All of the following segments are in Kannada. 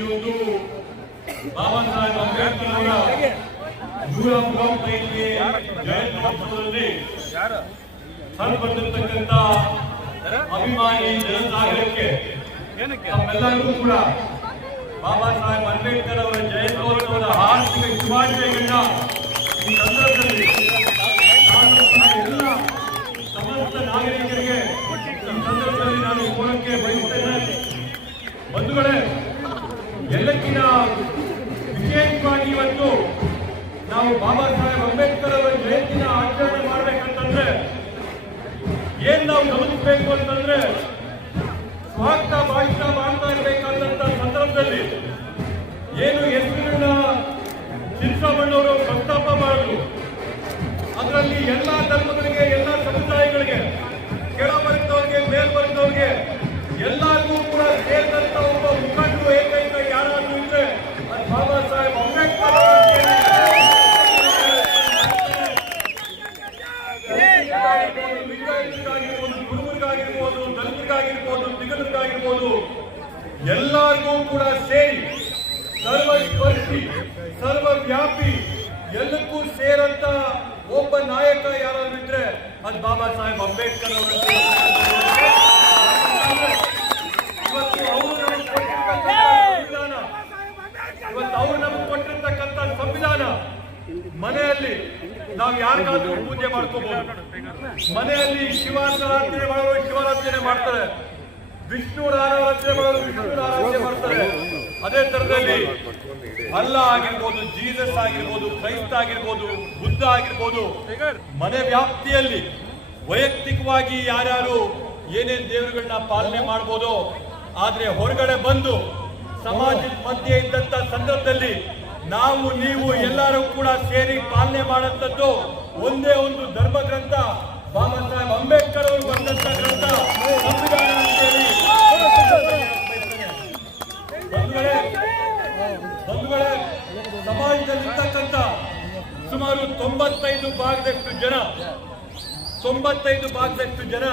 ಈ ಒಂದು ಬಾಬಾ ಸಾಹೇಬ್ ಅಂಬೇಡ್ಕರ್ ಅವರ 135ನೇ ಜಯಂತ್ಯೋತ್ಸವದಲ್ಲಿ ಹರಪಟ್ಟಿರ್ತಕ್ಕಂಥ ಅಭಿಮಾನಿ ಜನಸಾಗರಕ್ಕೆ ನಮ್ಮೆಲ್ಲರಿಗೂ ಕೂಡ ಬಾಬಾ ಸಾಹೇಬ್ ಅಂಬೇಡ್ಕರ್ ಅವರ ಜಯಂತ್ಯೋತ್ಸವದ ಹಾರ್ದಿಕ ಶುಭಾಶಯಗಳನ್ನ ಈ ಸಂದರ್ಭದಲ್ಲಿ ಎಲ್ಲ ಸಮಸ್ತ ನಾಗರಿಕರಿಗೆ ಈ ಸಂದರ್ಭದಲ್ಲಿ ನಾನು ಕೋರಕ್ಕೆ ಬಯಸುತ್ತೇನೆ. ಬಂಧುಗಳೇ, ಎಲ್ಲಕ್ಕಿಂತ ವಿಶೇಷವಾಗಿ ಇವತ್ತು ನಾವು ಬಾಬಾ ಸಾಹೇಬ್ ಅಂಬೇಡ್ಕರ್ ಅವರ ಜಯಂತಿನ ಆಚರಣೆ ಮಾಡಬೇಕಂತಂದ್ರೆ ಏನ್ ನಾವು ಗಮನಿಸಬೇಕು ಅಂತಂದ್ರೆ ಸ್ವಾರ್ಥ ಭಾಷಣ ಮಾಡ್ತಾ ಇರಬೇಕಾದಂತ ಸಂದರ್ಭದಲ್ಲಿ ಏನು ಹೆಸರುಗಳನ್ನ ಸಿದ್ದರಾಮಣ್ಣವರು ಪ್ರಸ್ತಾಪ ಮಾಡಿದ್ರು, ಅದರಲ್ಲಿ ಎಲ್ಲಾ ಧರ್ಮಗಳಿಗೆ, ಎಲ್ಲಾ ಸಮುದಾಯಗಳಿಗೆ, ಕೆಳವರ್ಗದವ್ರಿಗೆ, ಮೇಲ್ವರ್ಗದವ್ರಿಗೆ ಎಲ್ಲರಿಗೂ ಕೂಡ ಸೇರಿದಂತ ಒಬ್ಬ ಮುಖಂಡರು ಏಕೈಕ ಯಾರಾದ್ರೂ ಇದ್ರೆ ಅದು ಬಾಬಾ ಸಾಹೇಬ್ ಅಂಬೇಡ್ಕರ್. ಲಿಂಗಾಯತರಿಗಾಗಿರ್ಬೋದು, ಕುರುಬರಿಗಾಗಿರ್ಬೋದು, ದಲಿತರಿಗಾಗಿರ್ಬೋದು, ದಿಗಂತರಿಗಾಗಿರ್ಬೋದು, ಎಲ್ಲರಿಗೂ ಕೂಡ ಸೇರಿ ಸರ್ವಸ್ಪರ್ಶಿ, ಸರ್ವವ್ಯಾಪಿ, ಎಲ್ಲಕ್ಕೂ ಸೇರಂತ ಒಬ್ಬ ನಾಯಕ ಯಾರಾದ್ರೂ ಇದ್ರೆ ಅದು ಬಾಬಾ ಸಾಹೇಬ್ ಅಂಬೇಡ್ಕರ್ ಅವರು. ಇವತ್ತು ಅವರು ನಮಗೆ ಕೊಟ್ಟಿರ್ತಕ್ಕಂಥ ಸಂವಿಧಾನ, ಮನೆಯಲ್ಲಿ ನಾವು ಯಾರಿಗಾದ್ರೂ ಪೂಜೆ ಮಾಡ್ಕೋಬಹುದು. ಮನೆಯಲ್ಲಿ ಶಿವಾರಾಧನೆ ಮಾಡೋರು ಶಿವಾರಾಧನೆ ಮಾಡ್ತಾರೆ, ವಿಷ್ಣುರ ಆರಾಧನೆ ಮಾಡೋರು ವಿಷ್ಣುರ ಆರಾಧನೆ ಮಾಡ್ತಾರೆ. ಅದೇ ತರದಲ್ಲಿ ಅಲ್ಲ ಆಗಿರ್ಬೋದು, ಜೀಸಸ್ ಆಗಿರ್ಬೋದು, ಕ್ರೈಸ್ತ ಆಗಿರ್ಬೋದು, ಬುದ್ಧ ಆಗಿರ್ಬೋದು, ಮನೆ ವ್ಯಾಪ್ತಿಯಲ್ಲಿ ವೈಯಕ್ತಿಕವಾಗಿ ಯಾರ್ಯಾರು ಏನೇನ್ ದೇವರುಗಳನ್ನ ಪಾಲನೆ ಮಾಡ್ಬೋದು. ಆದ್ರೆ ಹೊರಗಡೆ ಬಂದು ಸಮಾಜದ ಮಧ್ಯೆ ಇದ್ದಂತ ಸಂದರ್ಭದಲ್ಲಿ ನಾವು ನೀವು ಎಲ್ಲರೂ ಕೂಡ ಸೇರಿ ಪಾಲನೆ ಮಾಡಂತದ್ದು ಒಂದೇ ಒಂದು ಧರ್ಮ ಗ್ರಂಥ, ಬಾಬಾ ಸಾಹೇಬ್ ಅಂಬೇಡ್ಕರ್ ಅವರು ಬಂದಂತ ಗ್ರಂಥ ಸಂವಿಧಾನ ಅಂತೇಳಿ. ಬಂಧುಗಳೇ, ಸಮಾಜದಲ್ಲಿರ್ತಕ್ಕಂಥ ಸುಮಾರು 95 ಭಾಗದಷ್ಟು ಜನ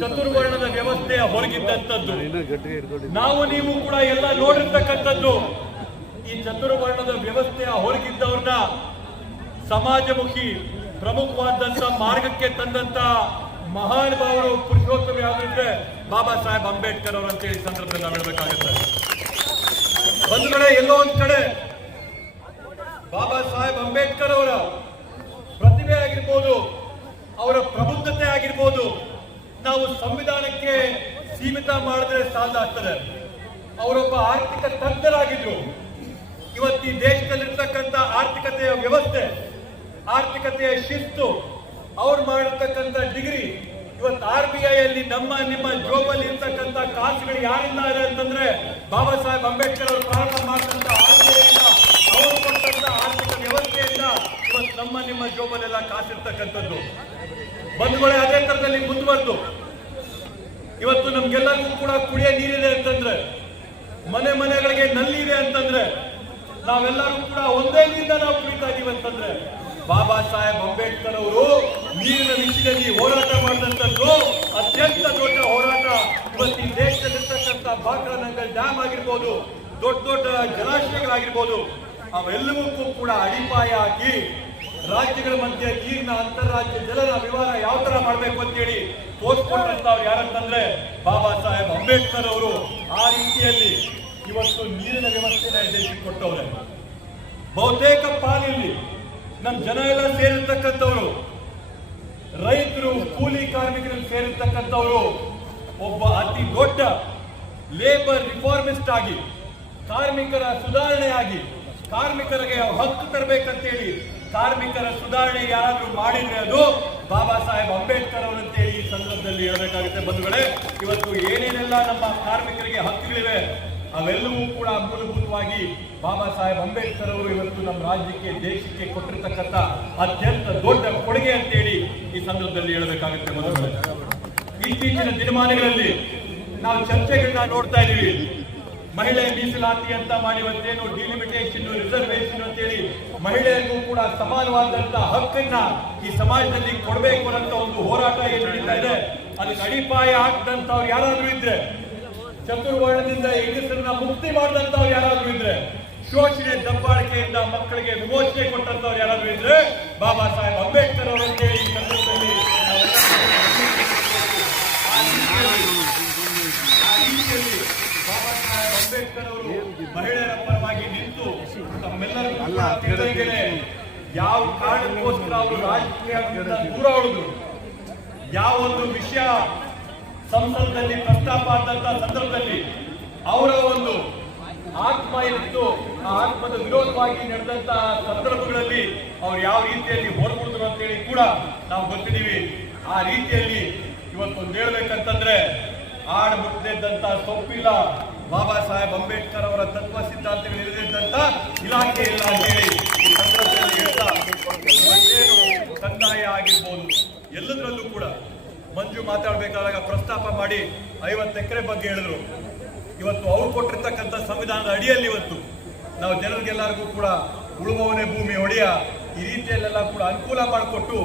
ಚತುರ್ವರ್ಣದ ವ್ಯವಸ್ಥೆಯ ಹೊರಗಿದ್ದಂಥದ್ದು. ನಾವು ನೀವು ಕೂಡ ಎಲ್ಲ ನೋಡಿರ್ತಕ್ಕಂಥದ್ದು. ಈ ಚತುರ್ವರ್ಣದ ವ್ಯವಸ್ಥೆಯ ಹೊರಗಿದ್ದವ್ರನ್ನ ಸಮಾಜಮುಖಿ ಪ್ರಮುಖವಾದಂತ ಮಾರ್ಗಕ್ಕೆ ತಂದಂತ ಮಹಾನುಭಾವರು ಪುರುಷೋತ್ತಮ ಯಾವ್ದಿದ್ರೆ ಬಾಬಾ ಸಾಹೇಬ್ ಅಂಬೇಡ್ಕರ್ ಅವರು ಅಂತೇಳಿ ಸಂದರ್ಭದಲ್ಲಿ ನಾವು ಹೇಳಬೇಕಾಗುತ್ತೆ. ಬಂಧುಗಳೇ, ಎಲ್ಲೋ ಒಂದ್ ಕಡೆ ಬಾಬಾ ಸಾಹೇಬ್ ಅಂಬೇಡ್ಕರ್ ಅವರ ಪ್ರತಿಭೆ ಆಗಿರ್ಬೋದು, ಅವರ ಪ್ರಬುದ್ಧತೆ ಆಗಿರ್ಬೋದು, ನಾವು ಸಂವಿಧಾನಕ್ಕೆ ಸೀಮಿತ ಮಾಡಿದ್ರೆ ಸಾಲಾಗ್ತದೆ. ಅವರೊಬ್ಬ ಆರ್ಥಿಕ ತಜ್ಞರಾಗಿದ್ರು. ಇವತ್ತು ಈ ದೇಶದಲ್ಲಿರ್ತಕ್ಕಂಥ ಆರ್ಥಿಕತೆಯ ವ್ಯವಸ್ಥೆ, ಆರ್ಥಿಕತೆಯ ಶಿಸ್ತು, ಅವ್ರು ಮಾಡಿರ್ತಕ್ಕಂಥ ಡಿಗ್ರಿ, ಇವತ್ತು RBI ಅಲ್ಲಿ ನಿಮ್ಮ ಜೋಬಲ್ಲಿ ಇರ್ತಕ್ಕಂಥ ಕಾಸುಗಳು ಯಾರಿಂದ ಇದೆ ಅಂತಂದ್ರೆ ಬಾಬಾ ಸಾಹೇಬ್ ಅಂಬೇಡ್ಕರ್ ಅವರು ಪ್ರಾರಂಭ ಮಾಡಿದಂತ RBI ಇಂದ, ಅವರು ಕೊಟ್ಟಂತ ಆರ್ಥಿಕ ವ್ಯವಸ್ಥೆಯಿಂದ ಇವತ್ತು ನಿಮ್ಮ ಜೋಬಲ್ಲೆಲ್ಲ ಕಾಸಿರ್ತಕ್ಕಂಥದ್ದು. ಬಂಧುಗಳೇ, ಅದೇ ತರದಲ್ಲಿ ಮುಂದುವರೆದು ಇವತ್ತು ನಮ್ಗೆಲ್ಲರಿಗೂ ಕೂಡ ಕುಡಿಯೋ ನೀರಿದೆ ಅಂತಂದ್ರೆ, ಮನೆಗಳಿಗೆ ನಲ್ಲಿ ಇದೆ ಅಂತಂದ್ರೆ, ನಾವೆಲ್ಲರೂ ಕೂಡ ಒಂದೇ ನೀರಿಂದ ನಾವು ಕುಡಿತಾ ಇದೀವಿ ಅಂತಂದ್ರೆ ಬಾಬಾ ಸಾಹೇಬ್ ಅಂಬೇಡ್ಕರ್ ಅವರು ನೀರಿನ ವಿಷಯದಲ್ಲಿ ಹೋರಾಟ ಮಾಡಿದಂಥದ್ದು ಅತ್ಯಂತ ದೊಡ್ಡ ಹೋರಾಟ. ಇವತ್ತು ಈ ದೇಶದಲ್ಲಿರ್ತಕ್ಕಂಥ ಬಾಕ್ರಾನಂಗಲ್ ಡ್ಯಾಮ್ ಆಗಿರ್ಬೋದು, ದೊಡ್ಡ ಜಲಾಶಯಗಳಾಗಿರ್ಬೋದು, ಅವೆಲ್ಲವಕ್ಕೂ ಕೂಡ ಅಡಿಪಾಯ ಹಾಕಿ ರಾಜ್ಯಗಳ ಮಧ್ಯೆ ನೀರಿನ ಅಂತಾರಾಜ್ಯ ಜಲನ ವ್ಯವಹಾರ ಯಾವ ತರ ಮಾಡಬೇಕು ಅಂತೇಳಿ ತೋರಿಸ್ಕೊಂಡಂತವ್ರು ಯಾರಂತಂದ್ರೆ ಬಾಬಾ ಸಾಹೇಬ್ ಅಂಬೇಡ್ಕರ್ ಅವರು. ಆ ರೀತಿಯಲ್ಲಿ ಇವತ್ತು ನೀರಿನ ವ್ಯವಸ್ಥೆನ ದೇಶಕ್ಕೆ ಕೊಟ್ಟವ್ರೆ. ಬಹುತೇಕ ಪಾಲಿನಲ್ಲಿ ನಮ್ಮ ಜನ ಎಲ್ಲ ಸೇರಿರ್ತಕ್ಕಂಥವ್ರು, ರೈತರು, ಕೂಲಿ ಕಾರ್ಮಿಕರು ಸೇರಿರ್ತಕ್ಕಂಥವ್ರು, ಒಬ್ಬ ಅತಿ ದೊಡ್ಡ ಲೇಬರ್ ರಿಫಾರ್ಮಿಸ್ಟ್ ಆಗಿ, ಕಾರ್ಮಿಕರ ಸುಧಾರಣೆಯಾಗಿ, ಕಾರ್ಮಿಕರಿಗೆ ಹಕ್ಕು ತರಬೇಕಂತೇಳಿ ಕಾರ್ಮಿಕರ ಸುಧಾರಣೆ ಯಾರಾದ್ರೂ ಮಾಡಿದ್ರೆ ಅದು ಬಾಬಾ ಸಾಹೇಬ್ ಅಂಬೇಡ್ಕರ್ ಅವರು ಅಂತೇಳಿ ಈ ಸಂದರ್ಭದಲ್ಲಿ ಹೇಳಬೇಕಾಗುತ್ತೆ. ಬಂಧುಗಳೇ, ಇವತ್ತು ಏನೇನೆಲ್ಲ ನಮ್ಮ ಕಾರ್ಮಿಕರಿಗೆ ಹಕ್ಕುಗಳಿವೆ ಅವೆಲ್ಲವೂ ಕೂಡ ಮೂಲಭೂತವಾಗಿ ಬಾಬಾ ಸಾಹೇಬ್ ಅಂಬೇಡ್ಕರ್ ಅವರು ಇವತ್ತು ನಮ್ಮ ರಾಜ್ಯಕ್ಕೆ, ದೇಶಕ್ಕೆ ಕೊಟ್ಟಿರ್ತಕ್ಕಂಥ ಅತ್ಯಂತ ದೊಡ್ಡ ಕೊಡುಗೆ ಅಂತೇಳಿ ಈ ಸಂದರ್ಭದಲ್ಲಿ ಹೇಳಬೇಕಾಗುತ್ತೆ. ಬಂಧುಗಳೇ, ಇತ್ತೀಚಿನ ದಿನಮಾನಗಳಲ್ಲಿ ನಾವು ಚರ್ಚೆಗಳನ್ನ ನೋಡ್ತಾ ಇದೀವಿ. ಮಹಿಳೆ ಮೀಸಲಾತಿ ಅಂತ ಮಾಡಿವತ್ತೇನು ಡಿಲಿಮಿಟೇಷನ್, ರಿಸರ್ವೇಶನ್ ಅಂತೇಳಿ ಮಹಿಳೆಯರಿಗೂ ಕೂಡ ಸಮಾನವಾದಂತ ಹಕ್ಕನ್ನ ಈ ಸಮಾಜದಲ್ಲಿ ಕೊಡಬೇಕು ಅನ್ನೋ ಒಂದು ಹೋರಾಟ ಏನು ನಡೀತಾ ಇದೆ. ಅದಕ್ಕೆ ಅಡಿಪಾಯ ಹಾಕಿದಂತವ್ರು ಯಾರಾದ್ರೂ ಇದ್ರೆ ಚತುರ್ವರ್ಣದಿಂದ ಹೆಂಗಸರನ್ನ ಮುಕ್ತಿ ಮಾಡಿದಂತವ್ರು ಯಾರಾದ್ರೂ ಇದ್ರೆ, ಶೋಷಣೆ ದಬ್ಬಾಳಿಕೆಯಿಂದ ಮಕ್ಕಳಿಗೆ ವಿಮೋಚನೆ ಕೊಟ್ಟಂತವ್ರು ಯಾರಾದ್ರೂ ಇದ್ರೆ ಬಾಬಾ ಸಾಹೇಬ್ ಅಂಬೇಡ್ಕರ್ ಅವರಿಗೆ ಈ ಸಂದರ್ಭದಲ್ಲಿ ಬಾಬಾ ಸಾಹೇಬ್ ಅಂಬೇಡ್ಕರ್ ಅವರು ಮಹಿಳೆಯರ ಪರವಾಗಿ ನಿಂತು ತಮ್ಮೆಲ್ಲರಿಗೂ ಯಾವ ಕಾರಣಕ್ಕೋಸ್ಕರ ಅವರು ರಾಜಕೀಯದಿಂದ ದೂರ ಉಳಿದ್ರು, ಯಾವ ಒಂದು ವಿಷಯ ಸಂಸದದಲ್ಲಿ ಪ್ರಸ್ತಾಪ ಆದಂತ ಸಂದರ್ಭದಲ್ಲಿ ಅವರ ಒಂದು ಆತ್ಮ ಇತ್ತು, ಆ ಆತ್ಮದ ವಿರೋಧವಾಗಿ ನಡೆದಂತ ಸಂದರ್ಭಗಳಲ್ಲಿ ಅವ್ರು ಯಾವ ರೀತಿಯಲ್ಲಿ ಹೊರಗುಳಿದ್ರು ಅಂತೇಳಿ ಕೂಡ ನಾವು ಗೊತ್ತಿದ್ದೀವಿ. ಆ ರೀತಿಯಲ್ಲಿ ಇವತ್ತೊಂದು ಹೇಳ್ಬೇಕಂತಂದ್ರೆ ಆಡ ಮುಟ್ಟಿದ್ದಂತ ಸೊಪ್ಪಿಲ್ಲ, ಬಾಬಾ ಸಾಹೇಬ್ ಅಂಬೇಡ್ಕರ್ ಅವರ ತತ್ವ ಸಿದ್ಧಾಂತಗಳು ಇರದಿದ್ದಂತ ಇಲಾಖೆ ಇಲ್ಲ ಅಂತೇಳಿ ಈ ಸಂದರ್ಭದಲ್ಲಿ ಹೇಳ್ತಾ, ಕಂದಾಯ ಆಗಿರ್ಬೋದು ಎಲ್ಲದರಲ್ಲೂ ಕೂಡ ಮಂಜು ಮಾತಾಡಬೇಕಾದಾಗ ಪ್ರಸ್ತಾಪ ಮಾಡಿ 50 ಎಕರೆ ಬಗ್ಗೆ ಹೇಳಿದ್ರು. ಇವತ್ತು ಅವ್ರು ಕೊಟ್ಟಿರ್ತಕ್ಕಂಥ ಸಂವಿಧಾನದ ಅಡಿಯಲ್ಲಿ ಇವತ್ತು ನಾವು ಜನರಿಗೆಲ್ಲರಿಗೂ ಕೂಡ ಉಳುವವನೇ ಭೂಮಿ ಒಡೆಯ ಈ ರೀತಿಯಲ್ಲೆಲ್ಲ ಕೂಡ ಅನುಕೂಲ ಮಾಡಿಕೊಟ್ಟು,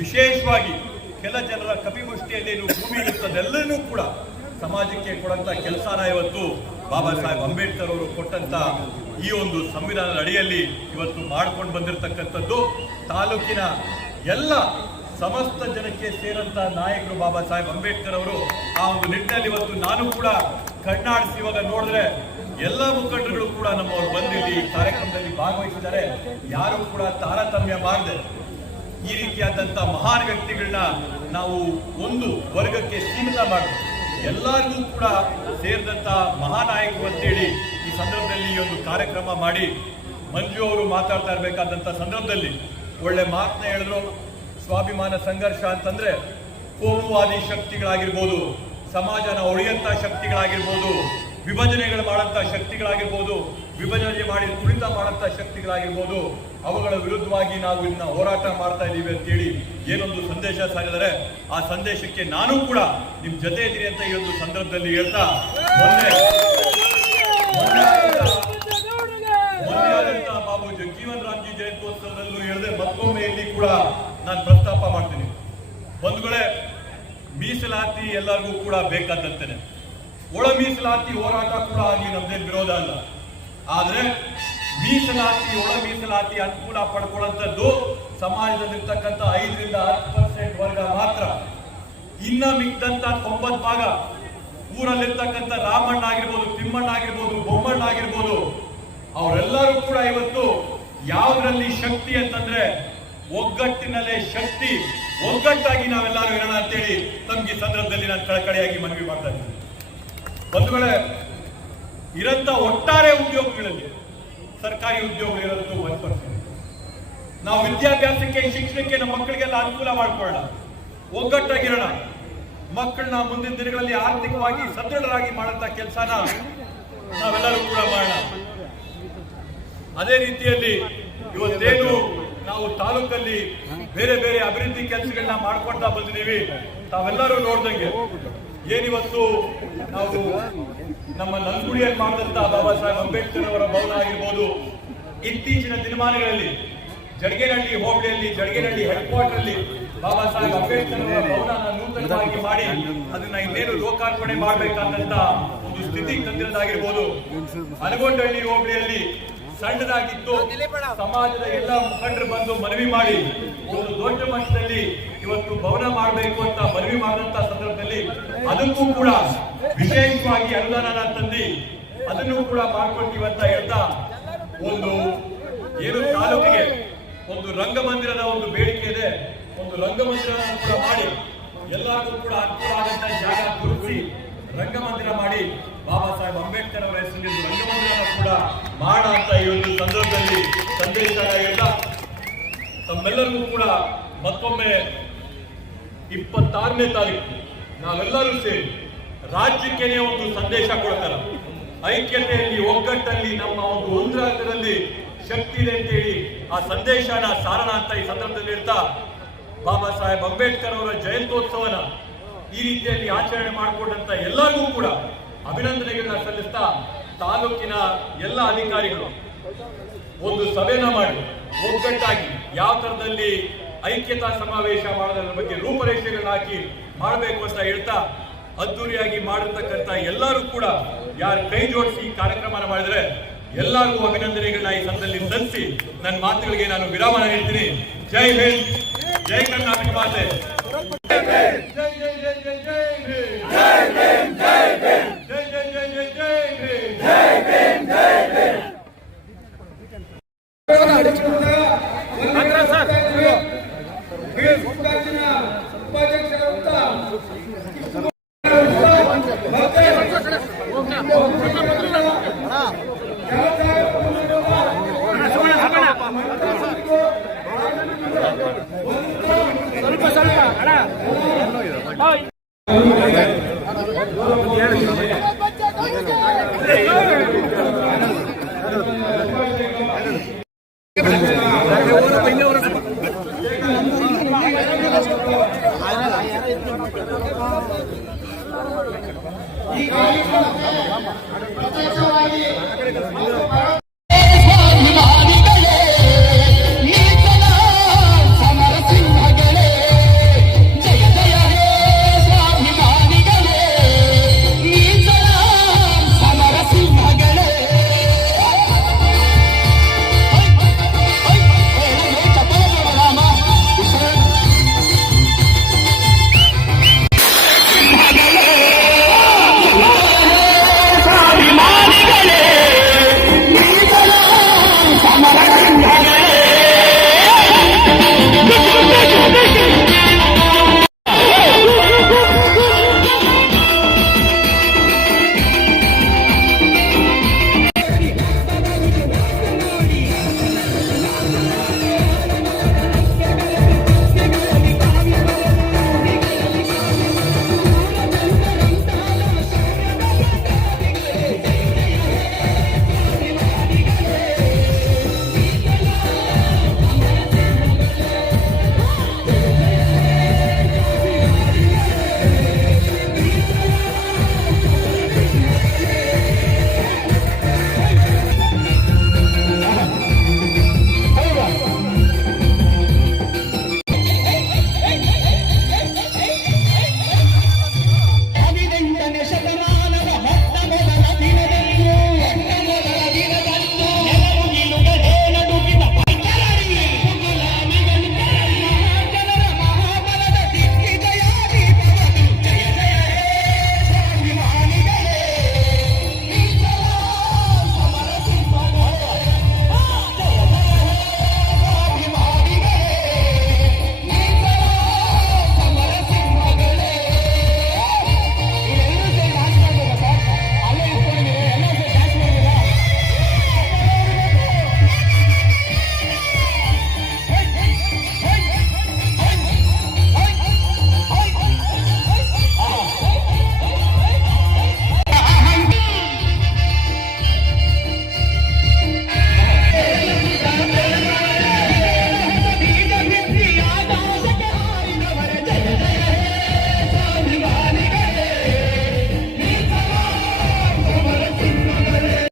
ವಿಶೇಷವಾಗಿ ಕೆಲ ಜನರ ಕಪಿಮುಷ್ಟಿಯಲ್ಲಿ ಭೂಮಿ ಇರ್ತದೆಲ್ಲನೂ ಕೂಡ ಸಮಾಜಕ್ಕೆ ಕೊಡಂತ ಕೆಲಸನ ಇವತ್ತು ಬಾಬಾ ಸಾಹೇಬ್ ಅಂಬೇಡ್ಕರ್ ಅವರು ಕೊಟ್ಟಂತ ಈ ಒಂದು ಸಂವಿಧಾನದ ಅಡಿಯಲ್ಲಿ ಇವತ್ತು ಮಾಡ್ಕೊಂಡು ಬಂದಿರತಕ್ಕಂಥದ್ದು. ತಾಲೂಕಿನ ಎಲ್ಲ ಸಮಸ್ತ ಜನಕ್ಕೆ ಸೇರಂತ ನಾಯಕರು ಬಾಬಾ ಸಾಹೇಬ್ ಅಂಬೇಡ್ಕರ್ ಅವರು. ಆ ಒಂದು ನಿಟ್ಟಿನಲ್ಲಿ ಇವತ್ತು ನಾನು ಕೂಡ ಕಣ್ಣಾಡಿಸಿ ಇವಾಗ ನೋಡಿದ್ರೆ ಎಲ್ಲ ಮುಖಂಡರುಗಳು ಕೂಡ ನಮ್ಮವರು ಬಂದಿಲ್ಲಿ ಕಾರ್ಯಕ್ರಮದಲ್ಲಿ ಭಾಗವಹಿಸಿದ್ದಾರೆ. ಯಾರು ಕೂಡ ತಾರತಮ್ಯ ಮಾಡದೆ ಈ ರೀತಿಯಾದಂತ ಮಹಾನ್ ವ್ಯಕ್ತಿಗಳನ್ನ ನಾವು ಒಂದು ವರ್ಗಕ್ಕೆ ಸೀಮಿತ ಮಾಡಿದೆ, ಎಲ್ಲರಿಗೂ ಕೂಡ ಸೇರಿದಂತ ಮಹಾನಾಯಕರು ಅಂತೇಳಿ ಈ ಸಂದರ್ಭದಲ್ಲಿ ಈ ಒಂದು ಕಾರ್ಯಕ್ರಮ ಮಾಡಿ ಮಂಜು ಅವರು ಮಾತಾಡ್ತಾ ಇರಬೇಕಾದಂತ ಸಂದರ್ಭದಲ್ಲಿ ಒಳ್ಳೆ ಮಾತನ್ನ ಹೇಳಿದ್ರು. ಸ್ವಾಭಿಮಾನ ಸಂಘರ್ಷ ಅಂತಂದ್ರೆ ಕೋಮುವಾದಿ ಶಕ್ತಿಗಳಾಗಿರ್ಬೋದು, ಸಮಾಜನ ಒಡೆಯಂತ ಶಕ್ತಿಗಳಾಗಿರ್ಬೋದು, ವಿಭಜನೆಗಳು ಮಾಡಂತ ಶಕ್ತಿಗಳಾಗಿರ್ಬೋದು, ವಿಭಜನೆ ಮಾಡಿ ತುಳಿತ ಮಾಡಂತ ಶಕ್ತಿಗಳಾಗಿರ್ಬೋದು, ಅವುಗಳ ವಿರುದ್ಧವಾಗಿ ನಾವು ಇದನ್ನ ಹೋರಾಟ ಮಾಡ್ತಾ ಇದ್ದೀವಿ ಅಂತೇಳಿ ಏನೊಂದು ಸಂದೇಶ ಸಾರಿದರೆ, ಆ ಸಂದೇಶಕ್ಕೆ ನಾನು ಕೂಡ ನಿಮ್ ಜೊತೆ ಇದ್ದೀನಿ ಅಂತ ಈ ಒಂದು ಸಂದರ್ಭದಲ್ಲಿ ಹೇಳ್ತಾ, ಮೊನ್ನೆ ಆದಂತ ಬಾಬು ಜಗಜೀವನ್ ರಾಮ್ಜಿ ಜಯಂತ್ಯೋತ್ಸವದಲ್ಲೂ ಹೇಳಿದೆ, ಮತ್ತೊಮ್ಮೆ ಇಲ್ಲಿ ಕೂಡ ನಾನು ಪ್ರಸ್ತಾಪ ಮಾಡ್ತೀನಿ. ಬಂಧುಗಳೇ, ಮೀಸಲಾತಿ ಎಲ್ಲರಿಗೂ ಕೂಡ ಬೇಕಾದಂತೇನೆ. ಒಳ ಮೀಸಲಾತಿ ಹೋರಾಟ ಕೂಡ ಆಗಿ ನಮ್ದೇನು ವಿರೋಧ ಅಲ್ಲ. ಆದ್ರೆ ಮೀಸಲಾತಿ, ಒಳ ಮೀಸಲಾತಿ ಅನುಕೂಲ ಪಡ್ಕೊಳ್ಳುವಂಥದ್ದು ಸಮಾಜದಲ್ಲಿರ್ತಕ್ಕಂಥ 5ರಿಂದ 10% ವರ್ಗ ಮಾತ್ರ. ಇನ್ನ ಮಿಕ್ಕಿದಂತ 90 ಭಾಗ ಊರಲ್ಲಿರ್ತಕ್ಕಂಥ ರಾಮಣ್ಣ ಆಗಿರ್ಬೋದು, ತಿಮ್ಮಣ್ಣ ಆಗಿರ್ಬೋದು, ಬೊಮ್ಮಣ್ಣ ಆಗಿರ್ಬೋದು, ಅವರೆಲ್ಲರೂ ಕೂಡ ಇವತ್ತು ಯಾವುದರಲ್ಲಿ ಶಕ್ತಿ ಅಂತಂದ್ರೆ ಒಗ್ಗಟ್ಟಿನಲ್ಲೇ ಶಕ್ತಿ, ಒಗ್ಗಟ್ಟಾಗಿ ನಾವೆಲ್ಲರೂ ಇರೋಣ ಅಂತೇಳಿ ತಮ್ಗೆ ಸಂದರ್ಭದಲ್ಲಿ ನಾನು ಕಳಕಳಿಯಾಗಿ ಮನವಿ ಮಾಡ್ತಾ ಇದ್ದೀನಿ. ಬಂಧುಗಳೇ, ಇರಂತ ಒಟ್ಟಾರೆ ಉದ್ಯೋಗಗಳಲ್ಲಿ ಸರ್ಕಾರಿ ಉದ್ಯೋಗಗಳಿರೋದು 1%. ನಾವು ವಿದ್ಯಾಭ್ಯಾಸಕ್ಕೆ, ಶಿಕ್ಷಣಕ್ಕೆ ನಮ್ಮ ಮಕ್ಕಳಿಗೆಲ್ಲ ಅನುಕೂಲ ಮಾಡಿಕೊಳ್ಳೋಣ, ಒಗ್ಗಟ್ಟಾಗಿರೋಣ, ಮಕ್ಕಳನ್ನ ಮುಂದಿನ ದಿನಗಳಲ್ಲಿ ಆರ್ಥಿಕವಾಗಿ ಸದೃಢರಾಗಿ ಮಾಡಂತ ಕೆಲಸನ ನಾವೆಲ್ಲರೂ ಕೂಡ ಮಾಡೋಣ. ಅದೇ ರೀತಿಯಲ್ಲಿ ಇವತ್ತೇನು ನಾವು ತಾಲೂಕಲ್ಲಿ ಬೇರೆ ಬೇರೆ ಅಭಿವೃದ್ಧಿ ಕೆಲಸಗಳನ್ನ ಮಾಡ್ಕೊಳ್ತಾ ಬಂದಿದ್ದೀವಿ. ತಾವೆಲ್ಲರೂ ನೋಡ್ದಂಗೆ ಏನಿವತ್ತು ನಾವು ನಮ್ಮ ನಂಜುಡಿಯಲ್ಲಿ ಮಾಡಿದಂತ ಬಾಬಾ ಸಾಹೇಬ್ ಅಂಬೇಡ್ಕರ್ ಅವರ ಭವನ ಆಗಿರ್ಬೋದು, ಇತ್ತೀಚಿನ ದಿನಮಾನಗಳಲ್ಲಿ ಜಡಗೇನಹಳ್ಳಿ ಹೋಬಳಿಯಲ್ಲಿ ಜಡಗೇನಹಳ್ಳಿ ಹೆಡ್ ಕ್ವಾರ್ಟರ್ ಅಲ್ಲಿ ಬಾಬಾ ಸಾಹೇಬ್ ಅಂಬೇಡ್ಕರ್ ಅವರ ಭವನ ನೂತನವಾಗಿ ಮಾಡಿ ಅದನ್ನ ಇನ್ನೇನು ಲೋಕಾರ್ಪಣೆ ಮಾಡಬೇಕಾದಂತ ಒಂದು ಸ್ಥಿತಿ ತಂದಿರೋದಾಗಿರ್ಬೋದು. ಅನಗೊಂಡಹಳ್ಳಿ ಹೋಬಳಿಯಲ್ಲಿ ಸಣ್ಣದಾಗಿತ್ತು, ಸಮಾಜದ ಎಲ್ಲ ಮುಖಂಡರು ಬಂದು ಮನವಿ ಮಾಡಿ ಒಂದು ದೊಡ್ಡ ಮಟ್ಟದಲ್ಲಿ ಇವತ್ತು ಭವನ ಮಾಡಬೇಕು ಅಂತ ಮನವಿ ಮಾಡಿದಂತ ಸಂದರ್ಭದಲ್ಲಿ ಅದಕ್ಕೂ ಕೂಡ ವಿಶೇಷವಾಗಿ ಅನುದಾನ ತಂದು ಅದನ್ನು ಕೂಡ ಮಾಡ್ಕೊಳ್ತೀವಂತ ಹೇಳ್ತಾ, ಒಂದು ಏನು ತಾಲೂಕಿಗೆ ಒಂದು ರಂಗಮಂದಿರದ ಒಂದು ಬೇಡಿಕೆ ಇದೆ, ಒಂದು ರಂಗಮಂದಿರ ಕೂಡ ಮಾಡಿ ಎಲ್ಲರಿಗೂ ಕೂಡ ಅನುಕೂಲ ಆದಂತ ಜಾಗ ಗುರುತಿಸಿ ರಂಗಮಂದಿರ ಮಾಡಿ ಬಾಬಾ ಸಾಹೇಬ್ ಅಂಬೇಡ್ಕರ್ ಅವರ ಹೆಸರಿನಲ್ಲಿ ರಂಗಮಂದಿರ ಕೂಡ ಮಾಡ ಅಂತ ಈ ಒಂದು ಸಂದರ್ಭದಲ್ಲಿ ಸಂದೇಶ ಹೇಳ್ತಾ, ತಮ್ಮೆಲ್ಲರಿಗೂ ಕೂಡ ಮತ್ತೊಮ್ಮೆ 26ನೇ ತಾರೀಕು ನಾವೆಲ್ಲರೂ ಸೇರಿ ರಾಜ್ಯಕ್ಕೇನೆ ಒಂದು ಸಂದೇಶ ಕೊಡ್ತಾರೆ. ಐಕ್ಯತೆಯಲ್ಲಿ, ಒಗ್ಗಟ್ಟಲ್ಲಿ ನಮ್ಮ ಒಂದು ಒಂದರಲ್ಲಿ ಶಕ್ತಿ ಇದೆ ಅಂತೇಳಿ ಆ ಸಂದೇಶನ ಸಾರಣ ಅಂತ ಈ ಸಂದರ್ಭದಲ್ಲಿ ಇರ್ತಾ, ಬಾಬಾ ಸಾಹೇಬ್ ಅಂಬೇಡ್ಕರ್ ಅವರ ಜಯಂತ್ಯೋತ್ಸವನ ಈ ರೀತಿಯಲ್ಲಿ ಆಚರಣೆ ಮಾಡಿಕೊಂಡಂತ ಎಲ್ಲರಿಗೂ ಕೂಡ ಅಭಿನಂದನೆಗಳನ್ನ ಸಲ್ಲಿಸ್ತಾ, ತಾಲೂಕಿನ ಎಲ್ಲ ಅಧಿಕಾರಿಗಳು ಒಂದು ಸಭೆನ ಮಾಡಿ ಒಗ್ಗಟ್ಟಾಗಿ ಯಾವ ತರದಲ್ಲಿ ಐಕ್ಯತಾ ಸಮಾವೇಶ ಮಾಡೋದ್ರ ಬಗ್ಗೆ ರೂಪರೇಷೆಗಳನ್ನ ಹಾಕಿ ಮಾಡಬೇಕು ಅಂತ ಹೇಳ್ತಾ, ಅದ್ದೂರಿಯಾಗಿ ಮಾಡಿರ್ತಕ್ಕಂಥ ಎಲ್ಲರೂ ಕೂಡ ಯಾರು ಕೈ ಜೋಡಿಸಿ ಈ ಕಾರ್ಯಕ್ರಮ ಮಾಡಿದ್ರೆ ಎಲ್ಲರಿಗೂ ಅಭಿನಂದನೆಗಳನ್ನ ಈ ಸಂದರ್ಭದಲ್ಲಿ ಸಲ್ಲಿಸಿ ನನ್ನ ಮಾತುಗಳಿಗೆ ನಾನು ವಿರಾಮ ನೀಡ್ತೀನಿ. ಜೈ ಹಿಂದ್, ಜೈ ಕರ್ನಾಟಕ ಮಾತೆ. ಜೈ ಜೈ ಜೈ ಜೈ ಜೈ ಜೈ ಭೀಮ್. ಜೈ ಭೀಮ್, ಜೈ ಭೀಮ್. ಜೈ ಜೈ ಜೈ ಜೈ ಜೈ ಭೀಮ್. ಜೈ ಭೀಮ್, ಜೈ ಭೀಮ್. ಈಗ